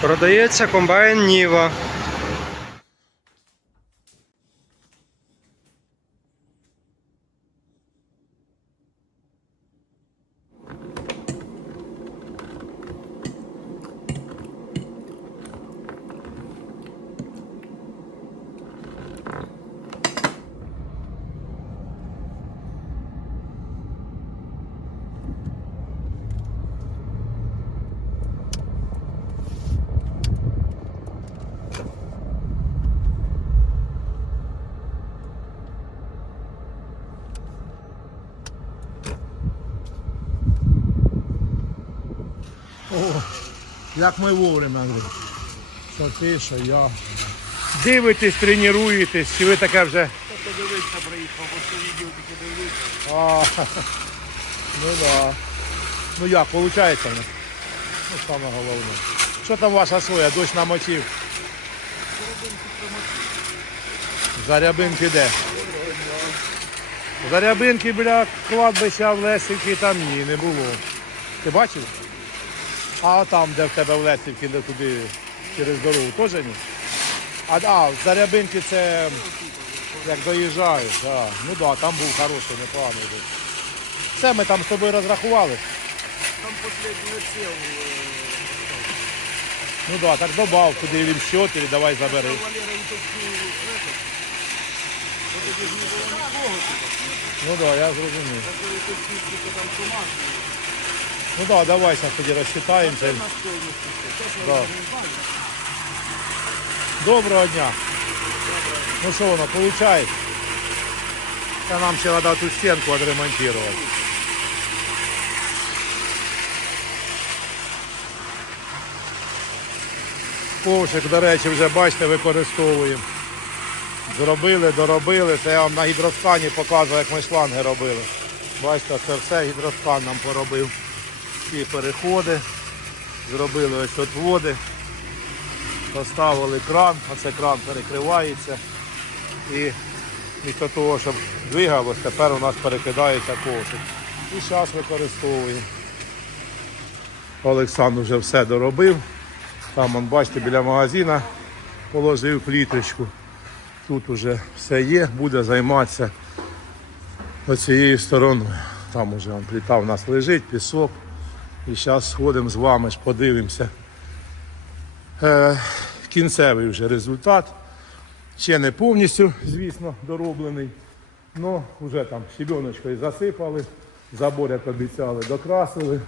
Продається комбайн Ніва. Як ми вовремя, Андрій. Що ти, що я. Дивитесь, тренуєтесь, і ви таке вже. Подивитися приїхав, бо що відео таке дивитися. А, ну да. Ну як, виходить? Ну, саме головне. Що там ваша соя? Дощ намочив. Зарябинки де? Зарябинки біля кладбища в Лесівці там ні, не було. Ти бачив? А там, де в тебе в Лесівці, де туди через дорогу, теж ні? А, а Зарябинки це як доїжджаєш, да. ну так, да, там був хороший, непоганий був. Все ми там з тобою розрахували. Там последній оцел. Ну так, да, так добав туди він счет, і давай забери. Ну так, да, я зрозумів. Так коли уточнив, що там туман. Ну да, давай зараз тоді розчитаємося. Да. Доброго дня. Ну що воно, виходить? Та нам ще треба ту стінку відремонтувати. Ковшик, до речі, вже бачите, використовуємо. Зробили, доробили. Це я вам на гідроскані показую, як ми шланги робили. Бачите, це все гідроскан нам поробив. Ці переходи. Зробили ось отводи. Поставили кран, оце кран перекривається. І після того, щоб двигалось, тепер у нас перекидається кошик. І зараз використовуємо. Олександр вже все доробив. Там, он, бачите, біля магазина положив пліточку. Тут вже все є, буде займатися оцією стороною. Там уже он, пліта у нас лежить, пісок. І зараз сходимо з вами, подивимося. Е, кінцевий вже результат. Ще не повністю, звісно, дороблений. Ну, вже там щебіночкою засипали, забор, як обіцяли, докрасили.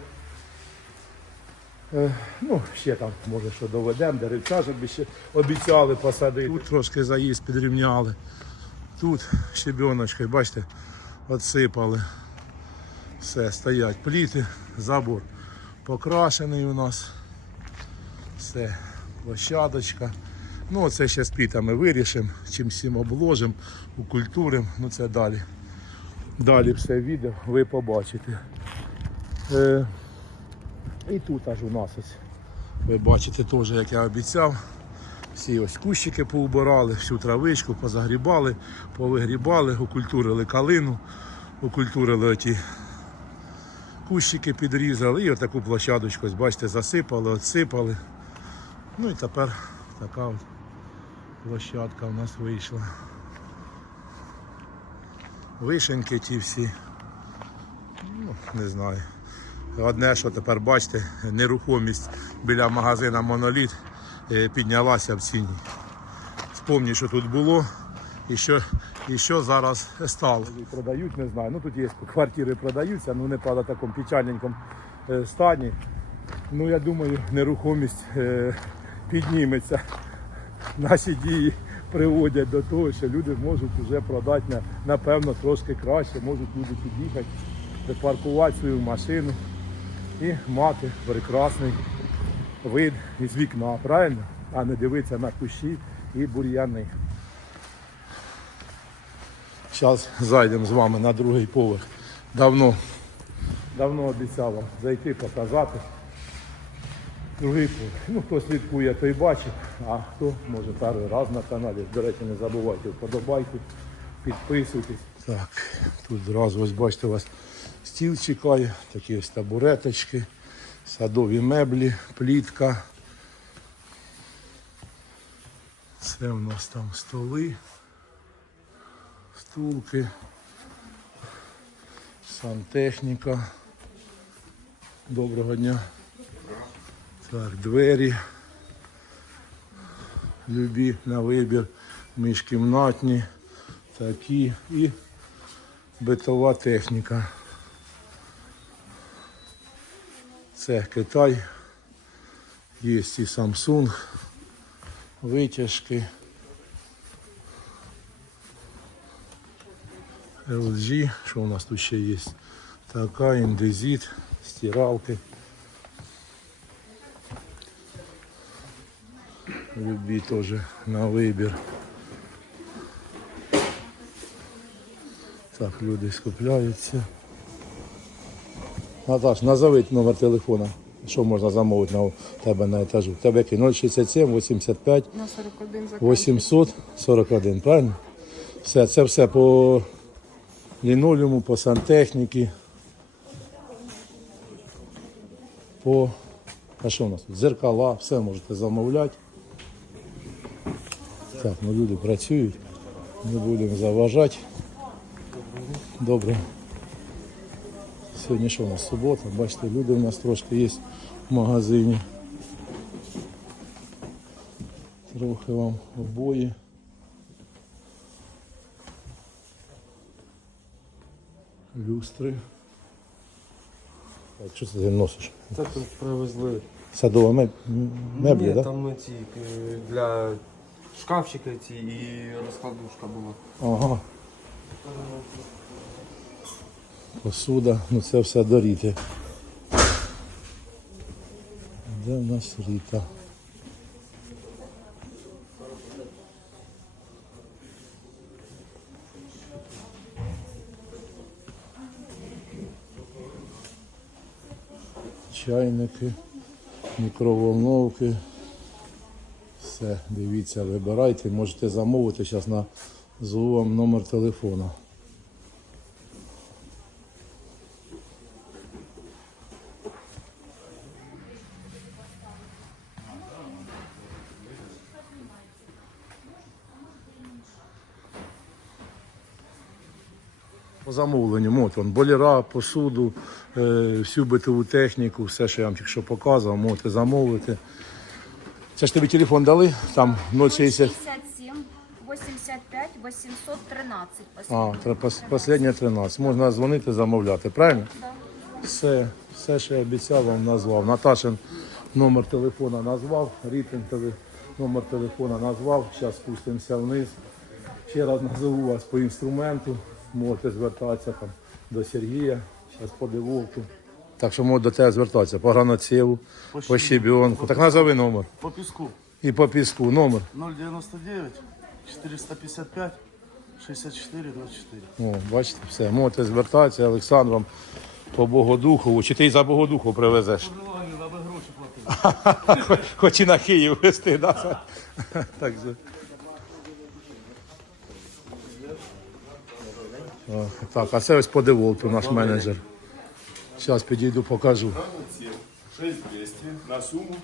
Е, ну, ще там, може, що доведемо, деревцяжок би обіцяли посадити. Тут трошки заїзд підрівняли. Тут щебіночкою, бачите, отсипали. Все, стоять пліти, забор покрашений у нас. Все, площадочка. Ну, це ще з пітами вирішимо, чим всім обложимо, укультуримо. Ну це далі. Далі все відео ви побачите. Е, і тут аж у нас ось. Ви бачите теж, як я обіцяв. Всі ось кущики поубирали, всю травичку позагрібали, повигрібали, окультурили калину, окультурили оті кущики підрізали і отаку площадочку, ось бачите, засипали, отсипали. Ну і тепер така от площадка у нас вийшла. Вишеньки ті всі. Ну, не знаю. Одне, що тепер бачите, нерухомість біля магазина Моноліт е, піднялася в ціні. Спомніть, що тут було і що, і що зараз стало. Продають, не знаю. Ну тут є квартири продаються, ну не правда в такому печальненькому е, стані. Ну я думаю, нерухомість е, підніметься. Наші дії приводять до того, що люди можуть вже продати напевно трошки краще, можуть люди під'їхати, припаркувати свою машину і мати прекрасний вид із вікна, правильно? А не дивитися на кущі і бур'яни. Зараз зайдемо з вами на другий поверх. Давно, давно обіцяв вам зайти, показати. Другий поверх. Ну, хто слідкує, той бачить, а хто може перший раз на каналі. До речі, не забувайте вподобайки, підписуйтесь. Так, тут зразу ось бачите, у вас стіл чекає, такі ось табуреточки, садові меблі, плітка. Це у нас там столи, стулки, сантехніка. Доброго дня. Так, двері. Любі на вибір, міжкімнатні, такі і битова техніка. Це Китай. Є і Samsung, витяжки. LG, що у нас тут ще є? Така, індезит, стиралки. Любі теж на вибір. Так, люди скупляються. Наташ, назови номер телефона. Що можна замовити на тебе на етажу? Тебе який? 067 85 На 41 841, правильно? Все, це все по лінолеуму, по сантехніці. По. А що у нас? Зеркала, все можете замовляти. Так, ну люди працюють. Не будемо заважати. Добре. Сьогодні що у нас субота, бачите, люди у нас трошки є в магазині. Трохи вам обої. Люстри. Так, що це ти носиш? Це тут привезли. Садова меб... меблі, Ні, так? там ці е, для шкафчика ці і розкладушка була. Ага. Посуда, ну це все до Ріти. Де в нас Ріта? Чайники, мікроволновки. Все, дивіться, вибирайте, можете замовити. Зараз назву вам номер телефона. По замовленню, от вон, боляра, посуду, е, всю битову техніку, все, що я вам тільки що показував, можете замовити. Це ж тобі телефон дали? Там 060. 67, 85, 813. А, пос- останнє 13. Можна дзвонити, замовляти, правильно? Все, все, що я обіцяв, вам назвав. Наташин номер телефона назвав, Рітин теле- номер телефона назвав. Зараз спустимося вниз. Ще раз назову вас по інструменту. Можете звертатися там до Сергія, зараз по дивовку. Так що можете до тебе звертатися по граноцеву, по щебенку. Так назови номер. По піску І по піску номер. 099 455 64 24. О, бачите, все, можете звертатися, Олександр вам по Богодухову. Чи ти й за Богодухов привезеш? Хоч- Хоч і на Київ везти, да? так же. О, Так, а це ось по деволту наш менеджер. Зараз підійду, покажу. 6200 на сумму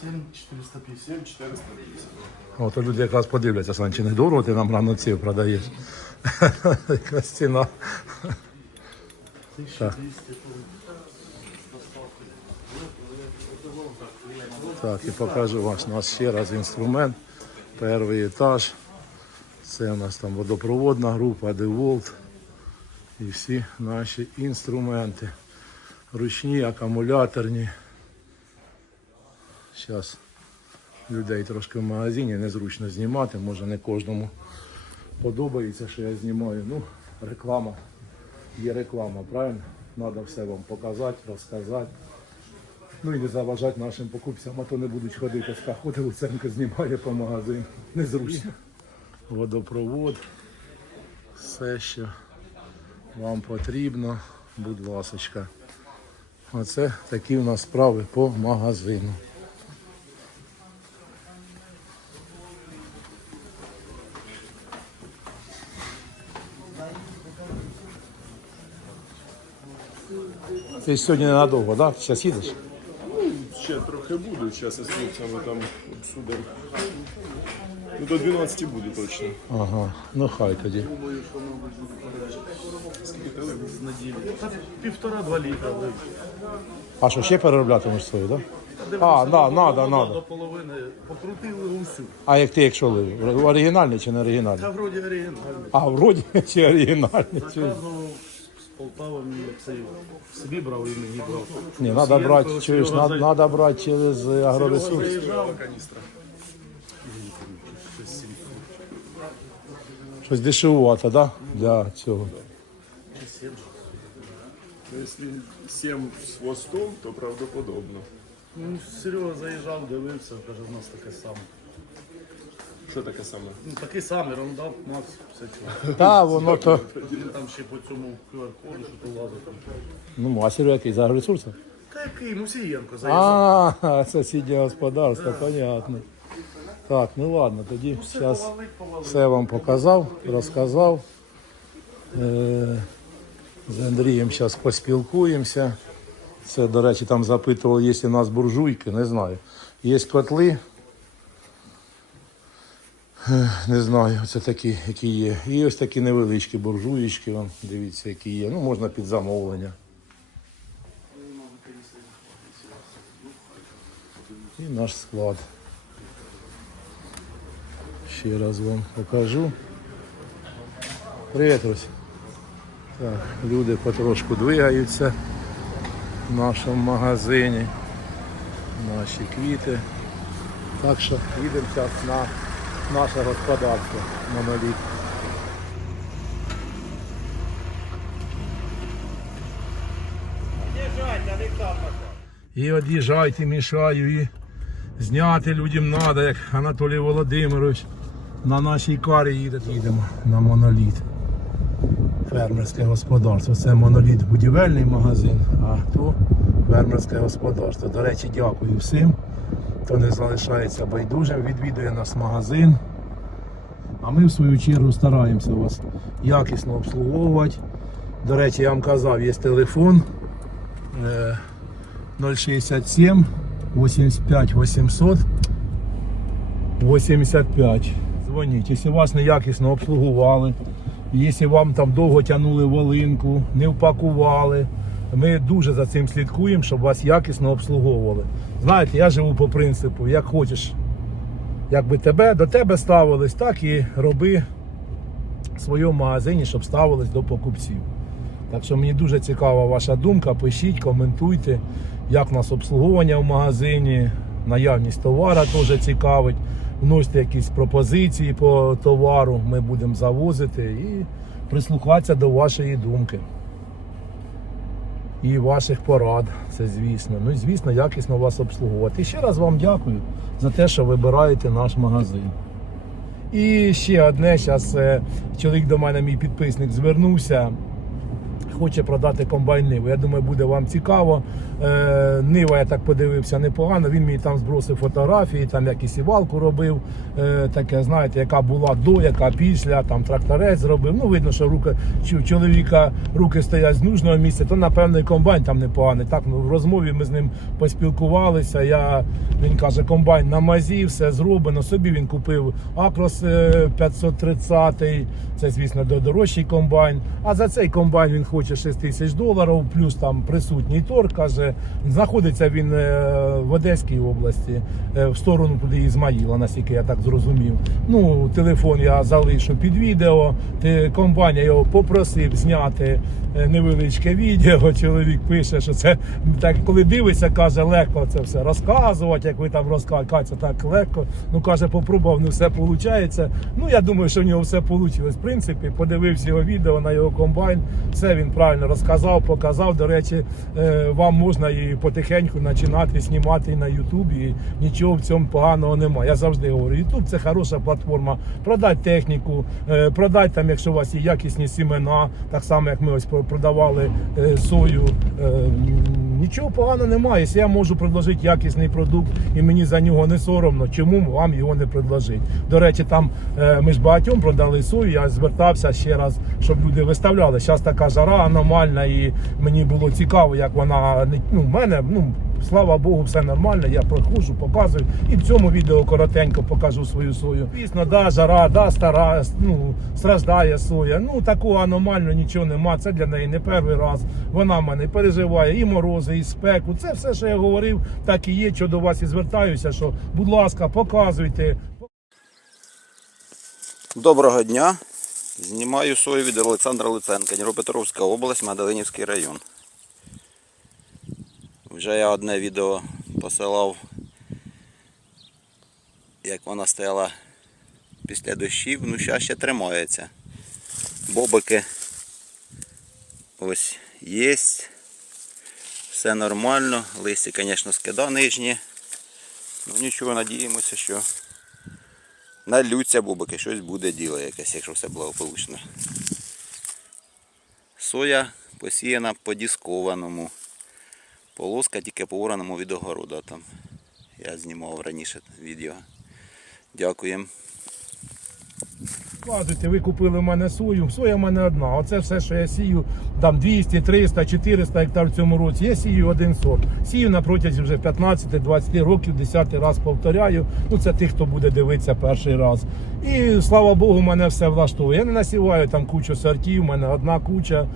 7 450. 7450. О, то люди якраз подивляться, Сан, чи не дорого ти нам рано ців продаєш. Якась ціна. Так. Так, і покажу вам у нас ще раз інструмент. Перший етаж. Це у нас там водопроводна група, Деволт. І всі наші інструменти. Ручні, акумуляторні. Зараз людей трошки в магазині, незручно знімати, може не кожному подобається, що я знімаю. Ну, реклама. Є реклама, правильно? Треба все вам показати, розказати. Ну і не заважати нашим покупцям, а то не будуть ходити, ходить Луценко знімає по магазину. Незручно. Водопровод. Все, що вам потрібно, будь ласочка. Оце такі у нас справи по магазину. Ти сьогодні ненадовго, так? Да? Зараз їдеш? Ще трохи будуть, зараз з хлопцями там обсудимо. Ну, до 12 буде точно. Ага, ну хай тоді. З неділі. Та Півтора-два літра. ви. А що, ще перероблятимеш свою, так? А, да, надо, До надо. половини покрутили усю. А як ти якщо лив? Оригінальний чи не оригінальний? Та вроді оригінальний. А вроді чи оригінальний. Чи... Заказував з Полтави мені цей собі брав і мені брав. Ні, треба брати, чуєш, Серега надо, надо брати через агроресурс. заїжджав. Щось дешевувато, да? Для цього. Ну, якщо 7 з хвостом, то правдоподобно. Ну, Серега заїжджав, дивився, каже, у нас таке саме. Що таке саме? Ну, такий самий раундап, Макс, все чого. Та воно то. Він там ще по цьому QR-коду, що то там. Ну, а Серега який з агроресурсу? Та який, Мусієнко заїжджав. А, сусіднє господарство, понятно. Так, ну ладно, тоді зараз все вам показав, розказав. Е, З Андрієм зараз поспілкуємося. Це, до речі, там запитували, є у нас буржуйки, не знаю. Є котли. Не знаю, це такі, які є. І ось такі невеличкі буржуєчки, вон, дивіться, які є. Ну, можна під замовлення. І наш склад. Ще раз вам покажу. Привіт, Русь. Так, люди потрошку двигаються в нашому магазині. Наші квіти. Так що їдемо на наше господарство моноліт. І від'їжджайте, мішаю, і зняти людям треба, як Анатолій Володимирович на нашій карі їде. Їдемо на моноліт. Фермерське господарство. Це моноліт будівельний магазин, а то фермерське господарство. До речі, дякую всім, хто не залишається байдужим, відвідує нас магазин. А ми в свою чергу стараємося вас якісно обслуговувати. До речі, я вам казав, є телефон. е, 067 85 800 85. Дзвоніть. Якщо вас неякісно обслугували, якщо вам там довго тягнули волинку, не впакували, ми дуже за цим слідкуємо, щоб вас якісно обслуговували. Знаєте, я живу по принципу, як хочеш, якби тебе до тебе ставились, так і роби в своєму магазині, щоб ставились до покупців. Так що мені дуже цікава ваша думка. Пишіть, коментуйте, як у нас обслуговування в магазині, наявність товара теж цікавить. Вносьте якісь пропозиції по товару, ми будемо завозити і прислухатися до вашої думки. І ваших порад, це звісно. Ну і звісно, якісно вас обслуговувати. І ще раз вам дякую за те, що вибираєте наш магазин. І ще одне, зараз чоловік до мене, мій підписник, звернувся. Хоче продати комбайн Ниву. Я думаю, буде вам цікаво. Е, Нива, я так подивився, непогано. Він мені там збросив фотографії, там якісь івалку робив. Е, таке, знаєте, яка була до, яка після, там тракторець зробив. Ну, видно, що руки чи у чоловіка руки стоять з нужного місця, то напевно і комбайн там непоганий. Так, ну, в розмові ми з ним поспілкувалися. Я, він каже, комбайн на мазі, все зроблено. Собі він купив Акрос е, 530, це, звісно, дорожчий комбайн. А за цей комбайн він хоче 6 тисяч доларів, плюс там присутній торг. Каже, знаходиться він е, в Одеській області, е, в сторону туди Ізмаїла, наскільки я так зрозумів. Ну, телефон я залишу під відео. Ти комбайн я його попросив зняти е, невеличке відео. Чоловік пише, що це так, коли дивиться, каже, легко це все розказувати, як ви там розказуєте, це так легко. Ну каже, попробував, не все виходить. Ну я думаю, що в нього все вийшло. В принципі, подивився його відео на його комбайн. Все він правильно розказав, показав. До речі, е, вам можна і потихеньку починати знімати на Ютубі. І нічого в цьому поганого немає. Я завжди говорю, Ютуб це хороша платформа. Продать техніку, е, продать там, якщо у вас є якісні сімена, так само як ми ось продавали е, сою. Нічого поганого немає. Якщо я можу предложити якісний продукт і мені за нього не соромно, чому вам його не предложити? До речі, там е, ми ж багатьом продали сою, я звертався ще раз, щоб люди виставляли. Зараз така жара аномальна, і мені було цікаво, як вона ну, в мене, ну. Слава Богу, все нормально. Я проходжу, показую. І в цьому відео коротенько покажу свою сою. Звісно, да, жара, да, стара, ну, страждає соя. Ну такого аномального нічого нема. Це для неї не перший раз. Вона мене переживає і морози, і спеку. Це все, що я говорив, так і є. Що до вас і звертаюся. Що, будь ласка, показуйте. Доброго дня. Знімаю сою від Олександра Луценка, Дніпропетровська область, Мадалинівський район. Вже я одне відео посилав, як вона стояла після дощів. Ну, зараз ще тримається. Бобики ось є. Все нормально. Листі, звісно, скида нижні. Ну нічого, надіємося, що налються бубики, щось буде діло якесь, якщо все благополучно. Соя посіяна по дискованому. Полоска тільки по ораному від огорода там. Я знімав раніше відео. Дякуємо. Показуйте, ви купили в мене сою. Соя в мене одна. Оце все, що я сію, там 200, 300, 400 гектар в цьому році. Я сію один сорт. Сію на протязі вже 15-20 років, 10 раз повторяю. Ну це тих, хто буде дивитися перший раз. І слава Богу, мене все влаштовує. Я не насіваю там кучу сортів, у мене одна куча, е,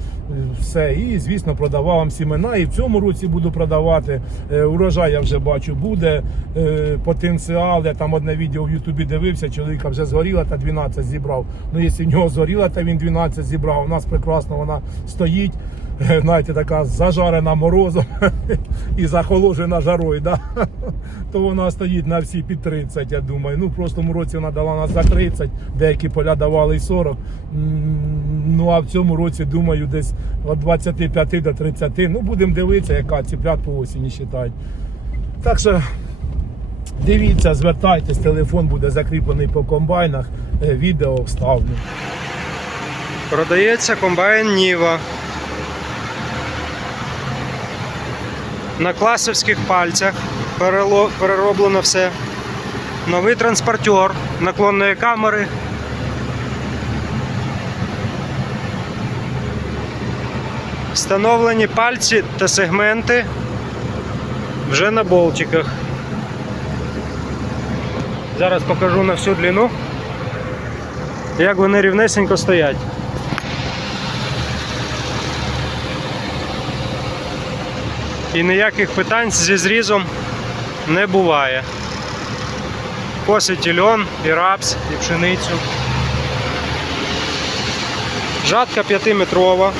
все. І звісно, продавав вам сімена. І в цьому році буду продавати. Е, Урожай я вже бачу, буде е, потенціал. Я там одне відео в Ютубі дивився, чоловіка вже згоріла та 12 зібрав. Ну, якщо в нього згоріла, та він 12 зібрав. У нас прекрасно вона стоїть. Знаєте, така зажарена морозом і захоложена жарою, да? то вона стоїть на всі під 30, я думаю. Ну, в прошлому році вона дала нас за 30, деякі поля давали й 40. Ну, а в цьому році, думаю, десь від 25 до 30. Ну, будемо дивитися, яка ціплят по осені вважають. Так що дивіться, звертайтесь, телефон буде закріплений по комбайнах, е, відео вставлю. Продається комбайн Ніва. На класовських пальцях перероблено все. Новий транспортер наклонної камери. Встановлені пальці та сегменти вже на болтиках. Зараз покажу на всю длину, як вони рівнесенько стоять. І ніяких питань зі зрізом не буває. Косить і льон, і рапс, і пшеницю. Жатка 5-метрова.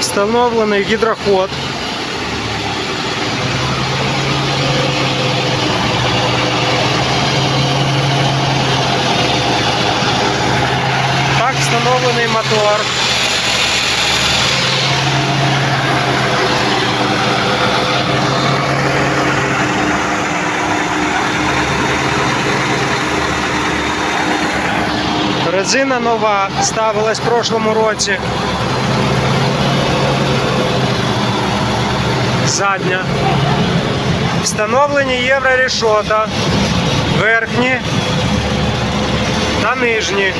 Встановлений гідроход. Так встановлений мотор. Резина нова, ставилась в прошлому році. Задня. Встановлені єврорішота. Верхні та нижні.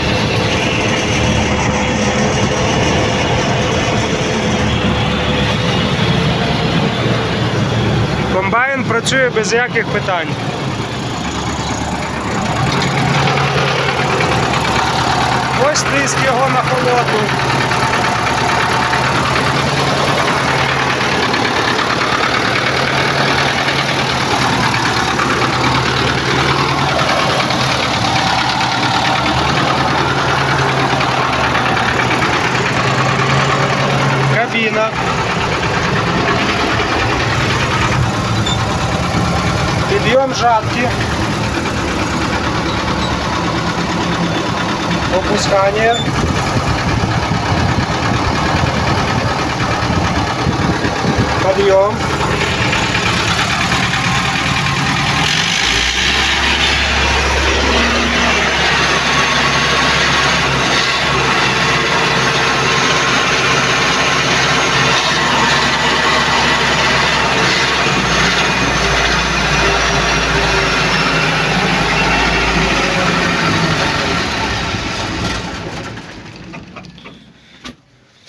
Комбайн працює без яких питань. Ось тиск його на холоду. Підйом жатки. Опускание. Подъем.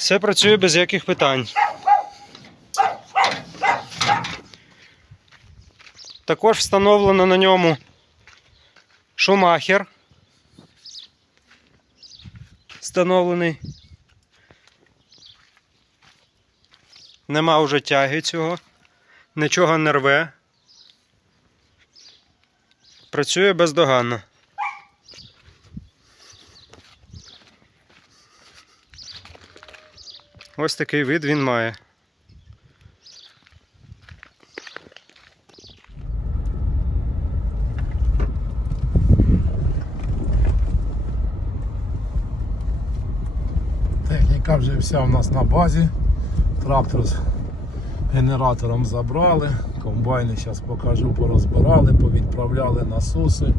Все працює без яких питань. Також встановлено на ньому шумахер. Встановлений. Нема вже тяги цього. Нічого не рве. Працює бездоганно. Ось такий вид він має. Техніка вже вся в нас на базі. Трактор з генератором забрали. Комбайни зараз покажу, порозбирали, повідправляли насоси,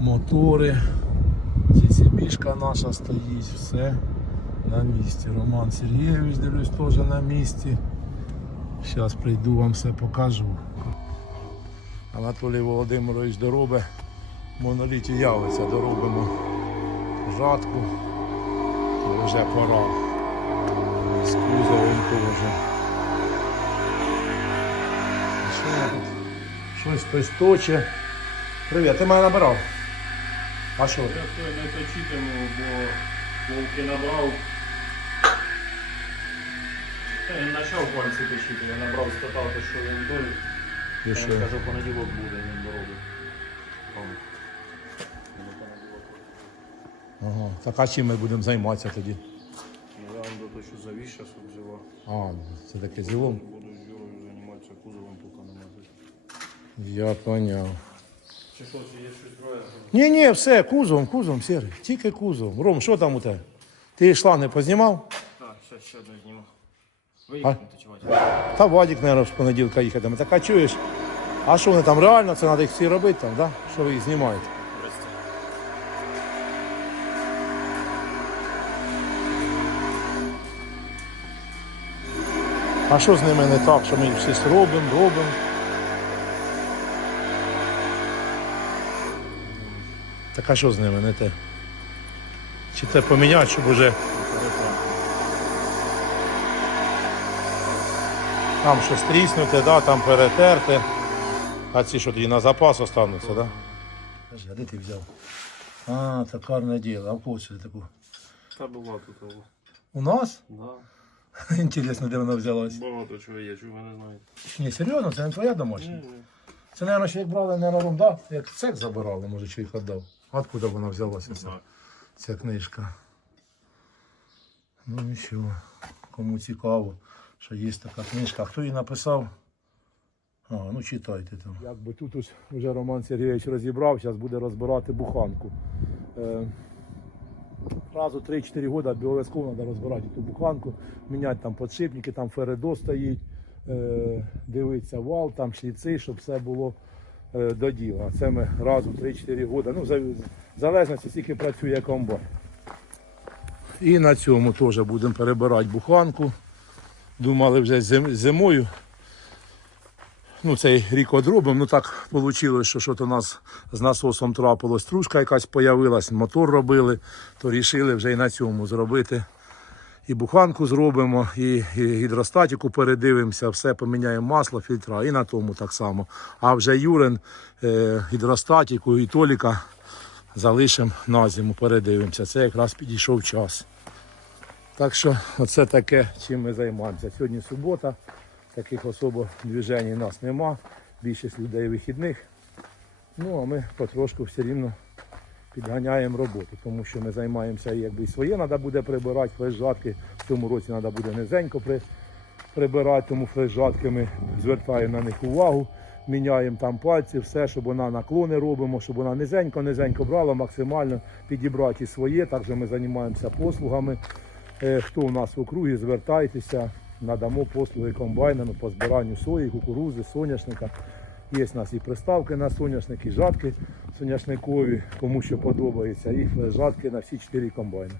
мотори. Тісібішка наша стоїть, все на місці. Роман Сергійович, дивлюсь, теж на місці. Зараз прийду вам все покажу. Анатолій Володимирович доробить моноліті явиться, доробимо жатку. Вже пора. З кузовом теж. Що? Щось хтось точе. Привіт, ти мене набирав? А що? Стоїть не точитиму, бо вовки набрав. Він почав пальці точити, я набрав, спитав, що він долі. Я що? кажу, понеділок буде, він доробить. Ага. Так а чим ми будемо займатися тоді? Ну, я вам доточу завіс, зараз обзивав. А, це таке зілом. Буду з Юрою займатися кузовом, поки не мазати. Я поняв. Чи що, чи є щось троє? Ні, ні, все, кузовом, кузовом, сірий. Тільки кузовом. Ром, що там у тебе? Ти шланги познімав? Так, ще, ще одне зніму. Виїхати точувати. Та Вадік, мабуть, з понеділка їхатиме. Так а чуєш? А що вони там реально? Це треба їх всі робити там, да? Що ви їх знімаєте? А що з ними не так, що ми їх щось робимо, робимо? Так а що з ними не те? Чи те поміняти, щоб уже там щось тріснути, да, там перетерти. А ці що тоді на запас остануться, так? Да? Подожди, а де ти взяв? А, токарне діло. А в кого це таку? Та була тут. але. У нас? Да. Інтересно, де вона взялась. Багато чого є, чого ви не знаєте. Ні, серйозно, це не твоя домашня? Це, мабуть, ще як брали не на да? Як цех забирали, може, чи їх віддав. Откуда вона взялася ця, ця книжка? Ну нічого. Кому цікаво, що є така книжка. Хто її написав? А, ну читайте там. Якби тут вже Роман Сергійович розібрав, зараз буде розбирати буханку. Е, разу 3-4 роки обов'язково треба розбирати ту буханку, міняти там подшипники, там фередо стоїть, е, дивитися вал, там шліци, щоб все було е, до діла. Це ми разом 3-4 роки. Ну, в залежності, скільки працює комбайн. І на цьому теж будемо перебирати буханку. Думали вже зим- зимою. Ну, цей рік одробимо, ну так вийшло, що щось у нас з насосом трапилось, стружка якась появилась, мотор робили, то вирішили вже і на цьому зробити. І буханку зробимо, і, гідростатику передивимося, все поміняємо масло, фільтра, і на тому так само. А вже Юрин, е, гідростатику і Толіка залишимо на зиму, передивимося. Це якраз підійшов час. Так що оце таке, чим ми займаємося. Сьогодні субота, таких особо движень у нас нема. Більшість людей вихідних. Ну а ми потрошку все рівно підганяємо роботу, тому що ми займаємося якби і своє треба буде прибирати, флеш-жатки. В цьому році треба буде низенько при, прибирати, тому флеш-жатки ми звертаємо на них увагу, міняємо там пальці, все, щоб вона наклони робимо, щоб вона низенько-низенько брала, максимально підібрати і своє. Також ми займаємося послугами. Е, Хто у нас в округі, звертайтеся, надамо послуги комбайнами по збиранню сої, кукурузи, соняшника. Є в нас і приставки на соняшник, і жатки соняшникові, кому що подобається, і жатки на всі чотири комбайни.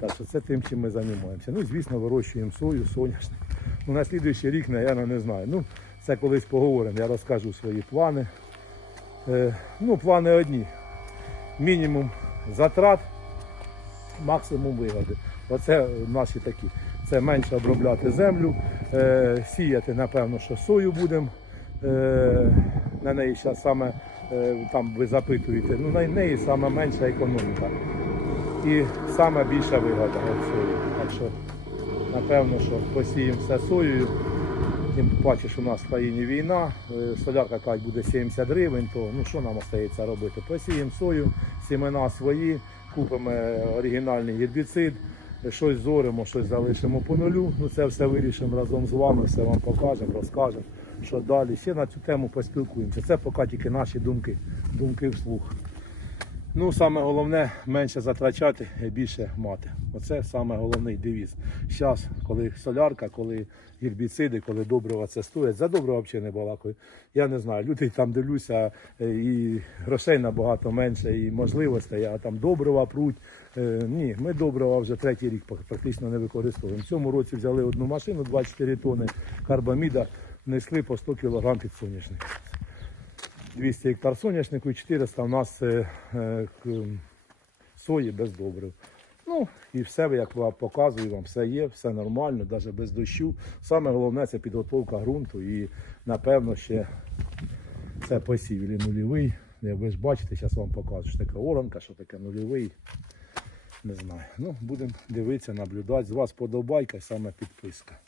Так що це тим, чим ми займаємося. Ну, звісно, вирощуємо сою, соняшник. Ну, на слідуючий рік, наверное, не знаю. Ну, це колись поговоримо, я розкажу свої плани. Е, ну, плани одні. Мінімум затрат, максимум вигоди. Оце наші такі. Це менше обробляти землю, е, сіяти, напевно, що сою будемо. Е, на неї зараз саме е, там ви запитуєте, ну на неї саме менша економіка. І саме більша вигода від сої. Так що, напевно, що посіємо все соєю. Тим паче, що у нас в країні війна, е, солярка кажуть, буде 70 гривень, то ну що нам остається робити? Посіємо сою, сімена свої, купимо оригінальний гербіцид, щось зоримо, щось залишимо по нулю. Ну це все вирішимо разом з вами, все вам покажемо, розкажемо, що далі. Ще на цю тему поспілкуємося. Це поки тільки наші думки, думки вслух. Ну, саме головне менше затрачати, більше мати. Оце саме головний девіз. Зараз, коли солярка, коли гербіциди, коли добрива це стоять, за добрива взагалі не балакаю. Я не знаю, люди там дивлюся, е, і грошей набагато менше, і можливостей, а там добрива пруть. Е, Ні, ми добрива вже третій рік практично не використовуємо. В цьому році взяли одну машину, 24 тонни карбаміда, несли по 100 кг під соняшник. 200 гектар соняшнику і 400 у нас е, е, сої без добрив. Ну і все, як я показую вам, все є, все нормально, навіть без дощу. Саме головне це підготовка ґрунту і напевно ще це посів нульовий. Як ви ж бачите, зараз вам покажу, що таке оранка, що таке нульовий. Не знаю. Ну, будемо дивитися, наблюдати. З вас подобайка, саме підписка.